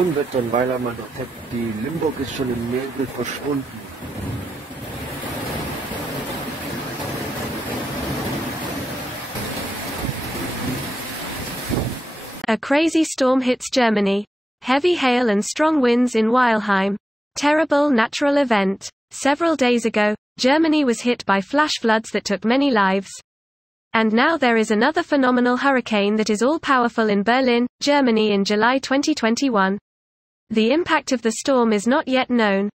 Unwetter in Weilheim an der Die Limburg ist schon im Nebel verschwunden. A crazy storm hits Germany. Heavy hail and strong winds in Weilheim. Terrible natural event. Several days ago, Germany was hit by flash floods that took many lives. And now there is another phenomenal hurricane that is all-powerful in Berlin, Germany in July 2021. The impact of the storm is not yet known.